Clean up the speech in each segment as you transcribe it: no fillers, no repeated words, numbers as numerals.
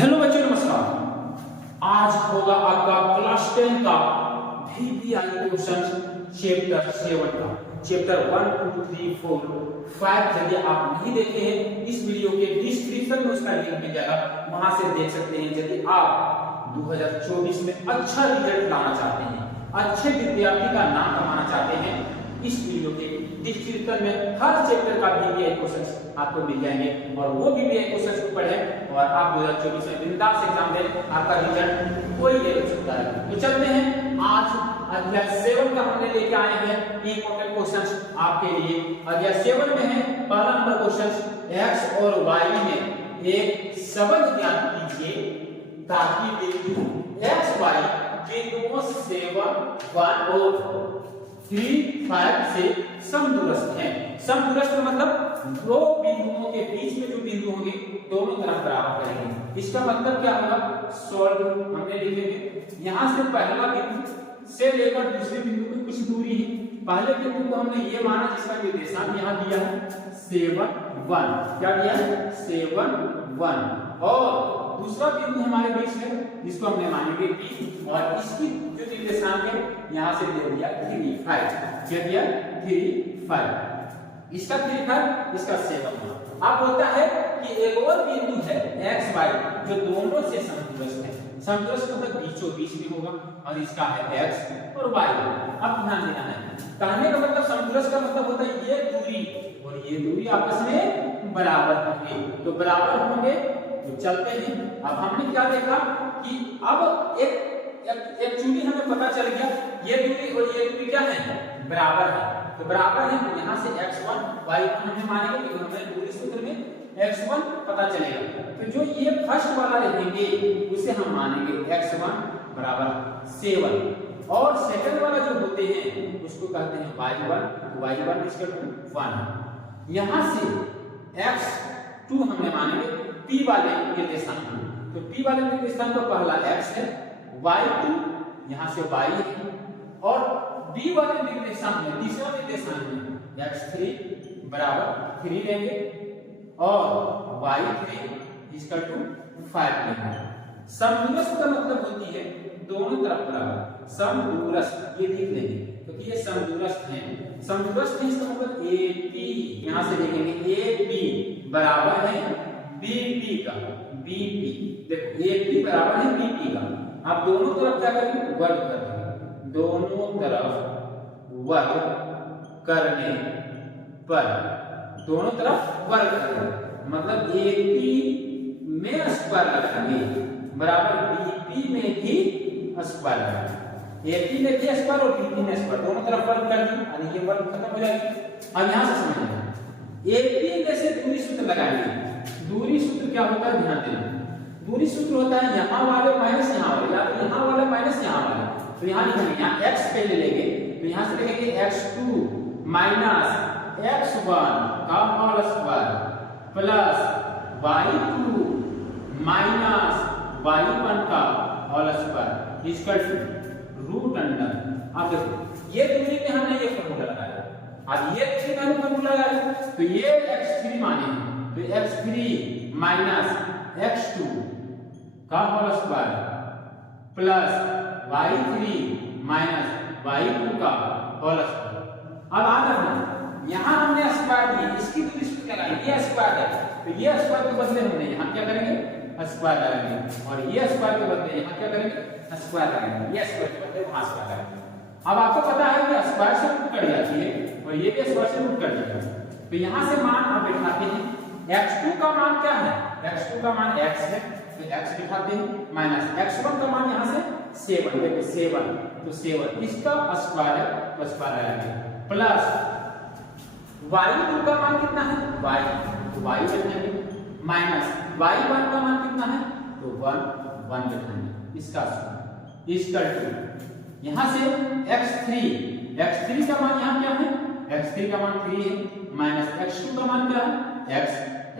Hello बच्चों, नमस्कार। आज होगा आपका क्लास 10 का VBI क्वेश्चन चैप्टर 7 का चैप्टर 1 2 3 4 5। यदि आप नहीं देखे हैं इस वीडियो के डिस्क्रिप्शन में उसका लिंक मिल जाएगा, वहां से देख सकते हैं। यदि आप 2024 में अच्छा रिजल्ट लाना चाहते हैं, अच्छे विद्यार्थी का नाम कमाना चाहते हैं, इस वीडियो के डिस्क्रिप्शन में हर चैप्टर का VBI क्वेश्चंस आपको मिल जाएंगे और वो VBI क्वेश्चंस को पढ़ें और आप 2024 में बिंदास एग्जाम दें। आपका रिजल्ट कोई ले सकता है। तो चलते हैं, आज अध्याय 7 का हमने लेके आए हैं इंपॉर्टेंट क्वेश्चंस आपके लिए। अध्याय 7 में है पहला नंबर क्वेश्चन, x और y में एक संबंध ज्ञात कीजिए ताकि बिंदु x y बिंदुओं 7 1 और 3 5 से समदूरस्थ हैं। समदूरस्थ मतलब दो बिंदुओं के बीच में जो बिंदु होंगे दोनों तरफ बराबर करेंगे। इसका मतलब क्या होगा? सॉल्व हमने लिखेंगे, यहां से पहला बिंदु से लेकर दूसरे बिंदु में कुछ दूरी है। पहले बिंदु को हमने ये माना जिसका निर्देशांक यहां दिया है 7 1। क्या दिया है? 7 1। और दूसरा बिंदु हमारे बीच है जिसको हमने मानेंगे p और इसकी जो निर्देशांक है यहां से दे दिया 3 5। क्या दिया? 3 5। इसका 3 5, इसका 7 1। अब होता है कि एक और बिंदु है x y जो दोनों से समदूरस्थ है। समदूरस्थ मतलब बीचों बीच में होगा और इसका है x और y। अब ध्यान देना है, कहने का मतलब समदूरस्थ का मतलब होता है ये दूरी और ये दूरी आपस में बराबर होंगे। तो बराबर होंगे तो चलते हैं। अब हमने क्या देखा कि अब एक चूड़ी हमें पता चल गया, ये दूरी और ये दूरी क्या है? बराबर है। तो बराबर है तो यहाँ से x1 y1 हमें मानेंगे कि हमें दूरी सूत्र में x1 पता चलेगा। तो जो ये फर्स्ट वाला लिखेंगे उसे हम मानेंगे x1 बराबर 7 और सेकंड वाला जो होते हैं उसको कहते हैं y1। तो y1 इक्वल टू 1। यहाँ से x2 हमने मानेंगे p वाले निर्देशांक में। तो p वाले निर्देशांक का पहला x है, y2 यहाँ से y है और b वाले निर्देशांक में तीसरा निर्देशांक में x3 बराबर 3 लेंगे और y3 इक्वल टू 5 लेंगे। समदूरस्थ का मतलब होती है दोनों तरफ बराबर। समदूरस्थ ये लिख लेंगे क्योंकि ये समदूरस्थ हैं। समदूरस्थ है इसका मतलब AP, यहां से लिखेंगे AP बराबर है BP का। BP देखो AP बराबर है BP का। आप दोनों तरफ क्या करेंगे? वर्ग कर देंगे। दोनों तरफ वर्ग करने पर दोनों तरफ वर्ग करेंगे मतलब AP में स्क्वायर लगाएंगे बराबर BP में भी स्क्वायर लगाएंगे। AP में भी स्क्वायर और BP में स्क्वायर, दोनों तरफ वर्ग कर दी और ये वर्ग खत्म हो जाएगी। अब यहां से समझिए AP में से दूरी सूत्र लगाएंगे। दूरी सूत्र क्या होता है? ध्यान देना, दूरी सूत्र होता है यहाँ वाले माइनस यहाँ वाले या तो यहाँ वाले माइनस यहाँ वाले। तो यहाँ लिखेंगे, यहाँ x पहले लेंगे तो यहाँ से लिखेंगे x2 माइनस x1 का whole square plus y2 minus y1 का whole square equal to root under. अब देखो ये दूरी में हमने ये फॉर्मूला लगाया, अब ये दूरी में हमने फॉर्मूला लगाया तो ये x3 माने तो x3 माइनस x2 का whole square plus y3 minus y2 का होल स्क्वायर। अब आ जाना, यहाँ हमने स्क्वायर दी, इसकी दूरी सूत्र लगाई, ये स्क्वायर है तो ये स्क्वायर के बदले हमने यहाँ क्या करेंगे? स्क्वायर लगाएंगे और ये स्क्वायर के बदले यहाँ क्या करेंगे? स्क्वायर लगाएंगे। ये स्क्वायर के बदले वहां स्क्वायर लगाएंगे। अब आपको पता है कि स्क्वायर से रूट कट जाती है और ये भी स्क्वायर से रूट कट जाता है। तो यहाँ से मान आप बिठाते हैं। x2 का मान क्या है? x2 का मान x है तो x दिखाते हैं माइनस x1 का मान यहाँ से 7, देखो 7 तो 7 इसका स्क्वायर है तो स्क्वायर आएगा प्लस y2 का मान कितना है? y तो y बैठाएंगे माइनस y1 का मान कितना है? तो 1 1 बैठाएंगे इसका स्क्वायर इक्वल टू यहाँ से x3 का मान यहाँ क्या है? x3 का मान 3 है माइनस x2 का मान क्या है?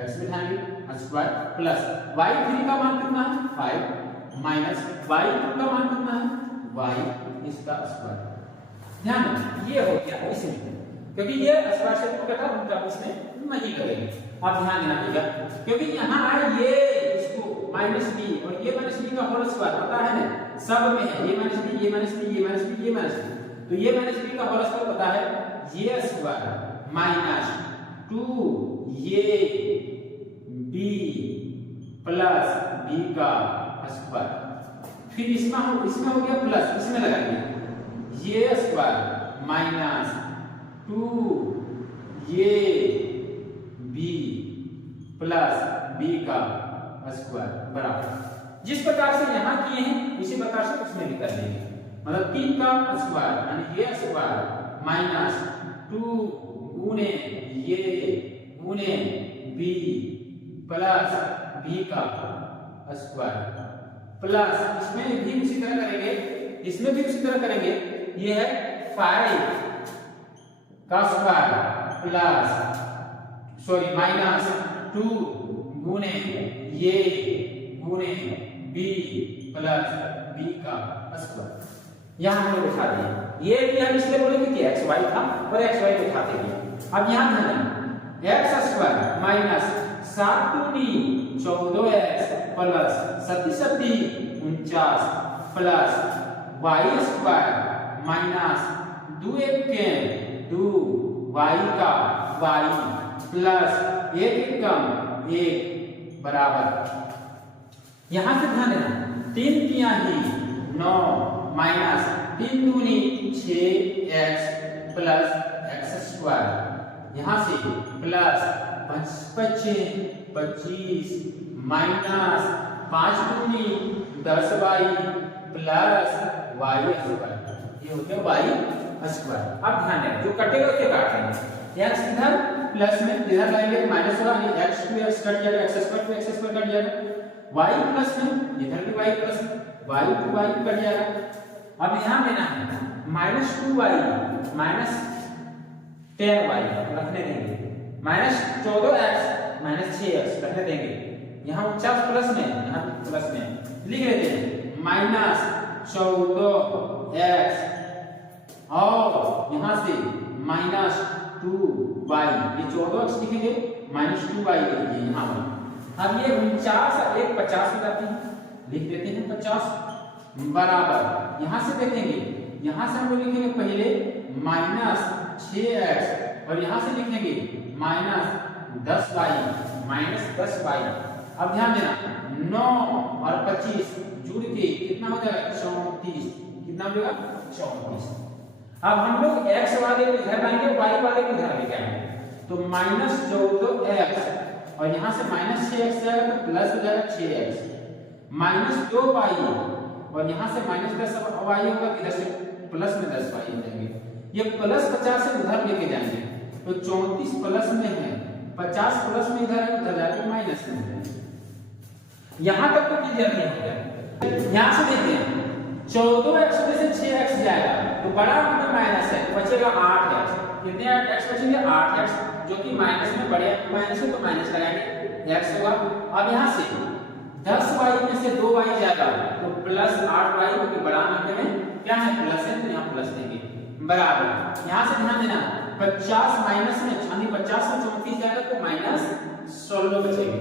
x बिठाएंगे स्क्वायर प्लस y3 का मान कितना है? 5 माइनस y2 का मान कितना है? y इसका स्क्वायर। ध्यान दें ये हो गया इसलिए क्योंकि ये स्क्वायर से रूट कटा रूट आप इसमें नहीं करेंगे। आप ध्यान देना भैया क्योंकि यहाँ आए ये इसको माइनस बी और ये माइनस बी का होल स्क्वायर पता है ना, सब में है, ये माइनस बी, ये माइनस बी, ये माइनस बी, ये माइनस बी, तो ये माइनस बी का होल स्क्वायर पता है, ये स्क्वायर माइनस 2 ये बी प्लस बी का स्क्वायर, फिर इसमें हो गया प्लस, इसमें लगाएंगे ये स्क्वायर माइनस 2 ये बी प्लस बी का स्क्वायर बराबर, जिस प्रकार से यहाँ किए हैं उसी प्रकार से उसमें भी कर लेंगे, मतलब 3 का स्क्वायर यानी ये स्क्वायर माइनस 2 गुणे ये गुणे बी प्लस बी का स्क्वायर प्लस, इसमें भी उसी तरह करेंगे, इसमें भी उसी तरह करेंगे, ये है 5 का स्क्वायर प्लस माइनस 2 गुणे ये गुणे बी प्लस बी का स्क्वायर, यहां हमने बैठा दिया, ये भी हम इसलिए बोलेंगे कि एक्स वाई था और एक्स वाई बैठाते हैं। अब यहां ध्यान देना X square minus 7 2 14x plus 7 49 plus Y square minus 2 Y का वाई प्लस 1 कम 1 बराबर, यहां से ध्यान देना 3 तिया ही 9 माइनस 3 दूनी 6x प्लस x स्क्वायर, यहां से प्लस 25 माइनस 5 दूनी 10y प्लस y स्क्वायर, ये हो गया y स्क्वायर। अब ध्यान देना जो कटेगा उसे काट लेंगे, x इधर प्लस में इधर लाएंगे तो माइनस होगा, यानी x टू x कट जाएगा, x square to x square cut जाएगा, y प्लस में इधर भी y plus y to y cut जाएगा। अब यहां देना है माइनस 2y माइनस 10y रखने देंगे, माइनस 14x माइनस 6x रखने देंगे, यहां 49 प्लस में यहां प्लस में लिख लेते हैं माइनस 14x और यहां से माइनस 2y, ये 14x लिखेंगे माइनस 2y लिखेंगे यहां पर। अब ये 49 और 1 50 हो जाते हैं, लिख देते हैं 50 बराबर, यहां से देखेंगे, यहां से हम लोग लिखेंगे पहले माइनस 6x और यहां से लिखेंगे माइनस 10y माइनस 10y। अब ध्यान देना 9 और 25 जुड़ के कितना हो जाएगा 34, कितना हो जाएगा 34। अब हम लोग x वाले को इधर लाएंगे, y वाले को इधर लेके आएंगे, तो माइनस 14x और यहां से माइनस 6x जाएगा तो प्लस हो जाएगा 6x माइनस 2y और यहां से माइनस 10y होगा, इधर से प्लस में 10y हो जाएंगे, ये प्लस 50 से उधर लेके जाएंगे तो 34 प्लस में है, 50 प्लस में इधर है, उधर जाके माइनस में है। यहां तक तो क्लियर नहीं हो गया, यहां से देखते हैं 14x में से 6x जाएगा तो बड़ा में माइनस है, बचेगा 8x, कितने x बचेंगे 8x, जो कि माइनस में बड़े माइनस है तो माइनस लगाएंगे x होगा। अब यहां से 10y में से 2y जाएगा तो प्लस 8y, क्योंकि बड़ा अंक में क्या है प्लस है तो यहां प्लस देंगे बराबर। यहां से ध्यान देना 50 माइनस में यानी 50 में 34 जाएगा तो माइनस 16 बचेगा।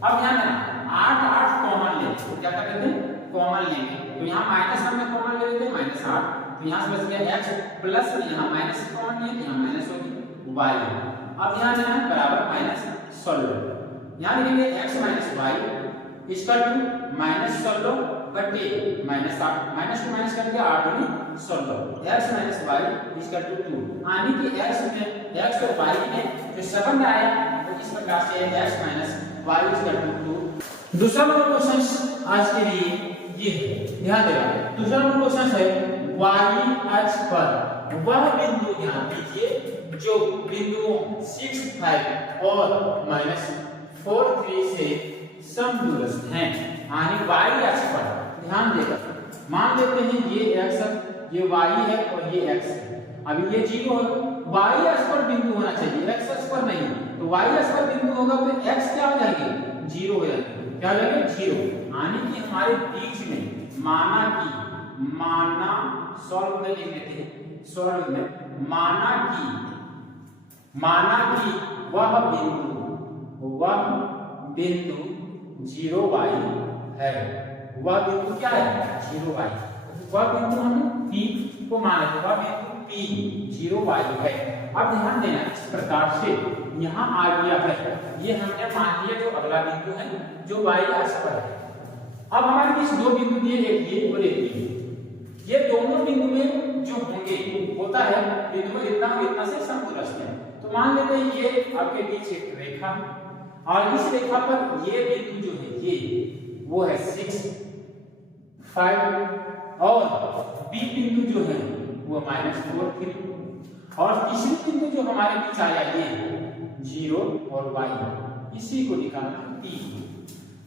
अब ध्यान देना 8 8 कॉमन लेंगे, तो क्या कर लेते हैं कॉमन लेंगे, तो यहां माइनस हमने कॉमन ले लेते हैं माइनस 8, तो यहां से बच गया x प्लस में यहां माइनस कॉमन लिए, यहां माइनस होगी y। अब ध्यान देना बराबर माइनस 16, यहां लिखेंगे x minus y equal to minus 16 बटे माइनस 8, माइनस टू माइनस कर दिया 8 दूनी 16, x minus y equal to 2, यानी कि x में x और y में जो संबंध आया वो इस प्रकार से x minus y equal to 2। दूसरा नंबर क्वेश्चन आज के लिए ये है, ध्यान देना दूसरा नंबर क्वेश्चन है y अक्ष पर वह बिंदु ध्यान दीजिए जो बिंदुओं 6 5 और -4 3 से समदूरस्थ हैं, यानी y अक्ष पर ध्यान देकर मान लेते हैं ये x ये y है और ये x है, अभी ये 0 है, y अक्ष पर बिंदु होना चाहिए x अक्ष पर नहीं, तो y अक्ष पर बिंदु होगा तो x क्या हो जाएंगे 0 हो जाएंगे, क्या हो जाएंगे 0, यानी कि हमारे बीच में माना सॉल्व में लिख देते हैं, सॉल्व में माना कि वह बिंदु 0y है वह बिंदु क्या है 0y, वह बिंदु हमने P को माना है, वह बिंदु P 0y है। अब ध्यान देना इस प्रकार से यहाँ आ गया है, ये हमने मान लिया जो अगला बिंदु है जो y अक्ष पर है। अब हमारे पास दो बिंदु दिए, एक ये और एक ये दोनों बिंदु में जो होंगे होता है बिंदु में इतना से समदूरस्थ है। तो मान लेते हैं ये आपके बीच एक रेखा और इस रेखा पर ये बिंदु जो है ये वो है 6 5 और बी बिंदु जो है वो -4 3 और तीसरी बिंदु जो हमारे बीच आया ये 0 और y, इसी को निकालना P।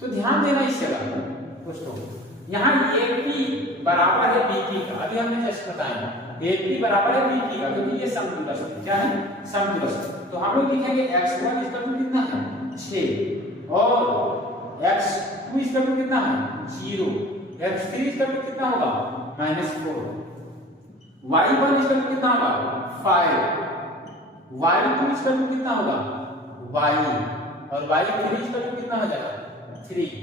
तो ध्यान देना इस जगह दोस्तों, यहाँ AP बराबर है BP का, अभी हमने जस्ट बताया AP बराबर है BP का, क्योंकि ये समदूरस्थ है। क्या है समदूरस्थ। तो हम लोग लिखेंगे x1 इसका वैल्यू कितना है 6 और x2 इसका वैल्यू कितना है 0, x3 इसका वैल्यू कितना होगा -4, y1 इसका वैल्यू कितना होगा 5, y2 इसका वैल्यू कितना होगा y और y3 इसका वैल्यू कितना हो जाएगा 3।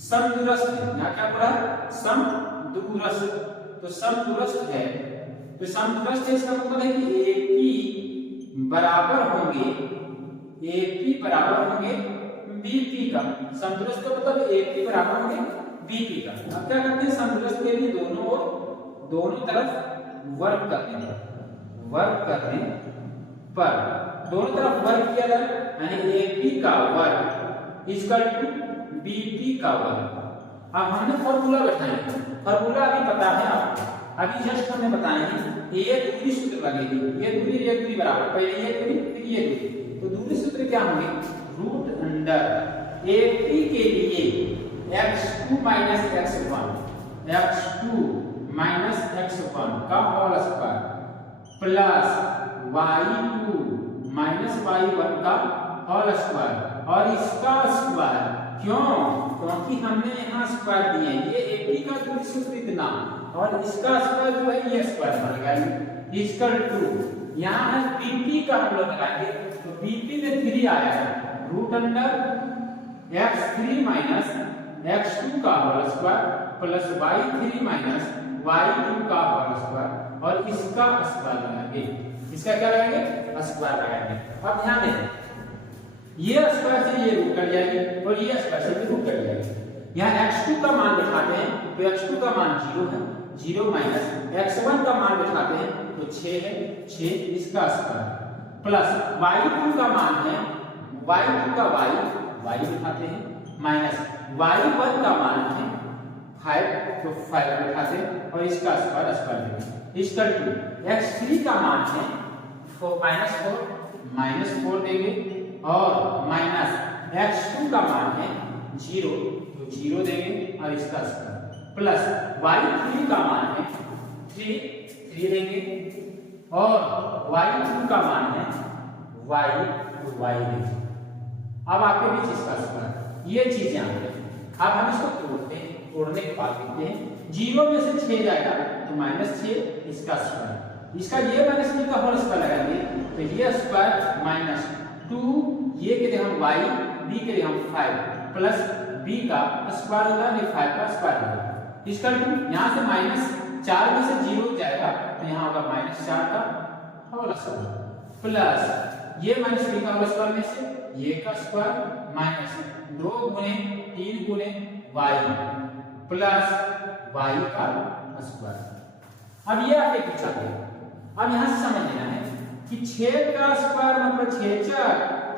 समदूरस्थ यहाँ क्या पड़ा समदूरस्थ, तो समदूरस्थ है तो समदूरस्थ है इसका मतलब है कि AP बराबर होंगे BP का। समदूरस्थ का मतलब AP बराबर होंगे BP का। अब क्या करते हैं समदूरस्थ के लिए दोनों तरफ वर्ग करने पर दोनों तरफ वर्ग किया जाए, यानी AP का वर्ग इक्वल टू BP का वर्ग। अब हमने फॉर्मूला बैठाएंगे, फॉर्मूला अभी पता है आपको, अभी जस्ट हमने बताएंगे ये दूरी सूत्र लगेगी, ये दूरी बराबर पहले ये दूरी फिर ये दूरी, तो दूरी सूत्र क्या होंगे रूट अंडर AP के लिए x2 x1 का whole square plus y2 y1 का होल स्क्वायर और इसका स्क्वायर। क्यों? क्योंकि हमने यहाँ स्क्वायर दिए, ये AP का दूरी सूत्र इतना और इसका स्क्वायर जो है ये स्क्वायर बन इक्वल टू यहाँ है BP का हम लोग लगाएंगे, तो BP में 3 आया है रूट अंडर x3 x2 का whole square plus y3 y2 का होल स्क्वायर और इसका स्क्वायर लगाएंगे, इसका क्या लगाएंगे स्क्वायर लगाएंगे। अब ध्यान दें ये स्क्वायर से ये रूट कट जाएगी और ये स्क्वायर से भी रूट कट जाएगी। यहाँ x2 का मान बिठाते हैं तो x2 का मान 0 है, 0 x1 का मान बिठाते हैं तो 6 है, 6 इसका स्क्वायर प्लस y2 का मान है y2 का y बिठाते हैं माइनस y1 का मान है 5 तो 5 बिठाते हैं और इसका स्क्वायर इक्वल टू x3 का मान है -4 देंगे और माइनस x2 का मान है 0 तो 0 देंगे और इसका स्क्वायर प्लस y3 का मान है 3 देंगे और y2 का मान है y देंगे। अब आपके बीच इसका स्क्वायर, ये चीजें आती हैं। अब हम इसको तोड़ने के बाद देखते हैं 0 में से 6 जाएगा तो -6 इसका स्क्वायर, इसका ये -3 का होल स्क्वायर लगाएंगे तो ये स्क्वायर -2 ये के लिए हम y b के लिए हम 5 प्लस b का स्क्वायर होगा नहीं 5 का स्क्वायर होगा इसका यहाँ से -4 में से 0 जाएगा तो यहाँ होगा -4 का होल स्क्वायर प्लस ये -3 का होल स्क्वायर में से ये का स्क्वायर माइनस 2 गुणे 3 गुणे y प्लस y का स्क्वायर। अब ये आपके पूछा गया, अब यहाँ से समझ लेना है कि 6 का स्क्वायर मतलब 6 4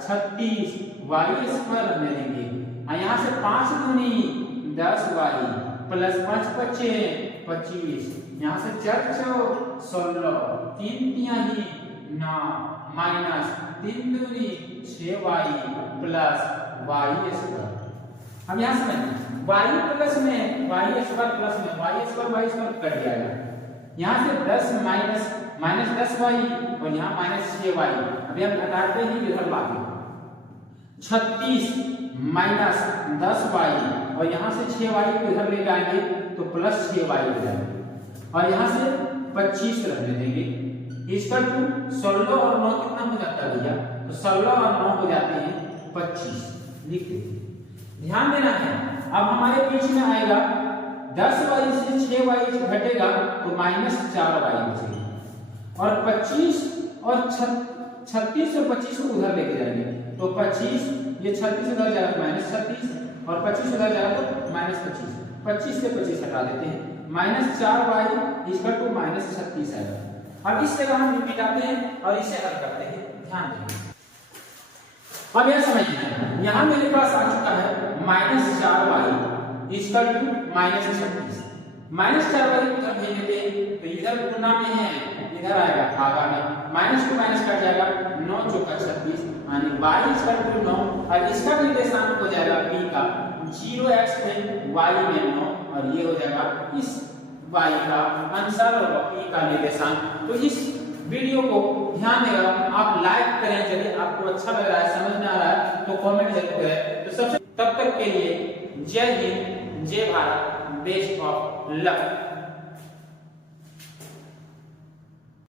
36 y स्क्वायर हमें देंगे और यहाँ से 5 गुनी 10 y प्लस 5 5 25 यहाँ से 4 4 16 3 तिहाई 9 माइनस 3 दूनी 6y प्लस y स्क्वायर। अब यहाँ समझिए y प्लस में y स्क्वायर प्लस में y स्क्वायर कट जाएगा, यहाँ से 10 माइनस 10y और यहाँ -6y। अभी हम घटाते ही इधर बाकी 36 माइनस 10y और यहाँ से 6y को इधर ले जाएंगे तो प्लस 6y हो जाएगा और यहाँ से 25 रहने देंगे इसका 16 और 9 कितना हो जाता है भैया, तो 16 और 9 हो जाते हैं 25 लिख लीजिए। ध्यान देना है अब हमारे बीच में आएगा 10y से 6y घटेगा तो -4y बचेगा, और 25 और 36 और 25 को उधर लेके जाएंगे तो 25, ये 36 उधर जाएगा तो -36, और 25 उधर जाएगा तो -25, 25 से 25 हटा देते हैं, -4y इक्वल टू -36 आएगा। अब इस जगह हम मिटाते हैं और इसे हल करते हैं, ध्यान दें। अब यह समझिए, यहाँ मेरे पास आ चुका है -4y इक्वल टू -36, -4y उधर भेज देते तो इधर गुना में है, इधर आएगा भागा में, माइनस टू माइनस कट जाएगा, 9 चौका 36 यानी y इक्वल टू 9, और इसका निर्देशांक हो जाएगा p का 0x में y में 9, और ये हो जाएगा इस y का आंसर और p का निर्देशांक। तो इस वीडियो को ध्यान देगा आप लाइक करें, यदि आपको अच्छा लग रहा है, समझ में आ रहा है तो कमेंट जरूर करें। तो सबसे तब तक के लिए जय हिंद, जय भारत, बेस्ट ऑफ लक।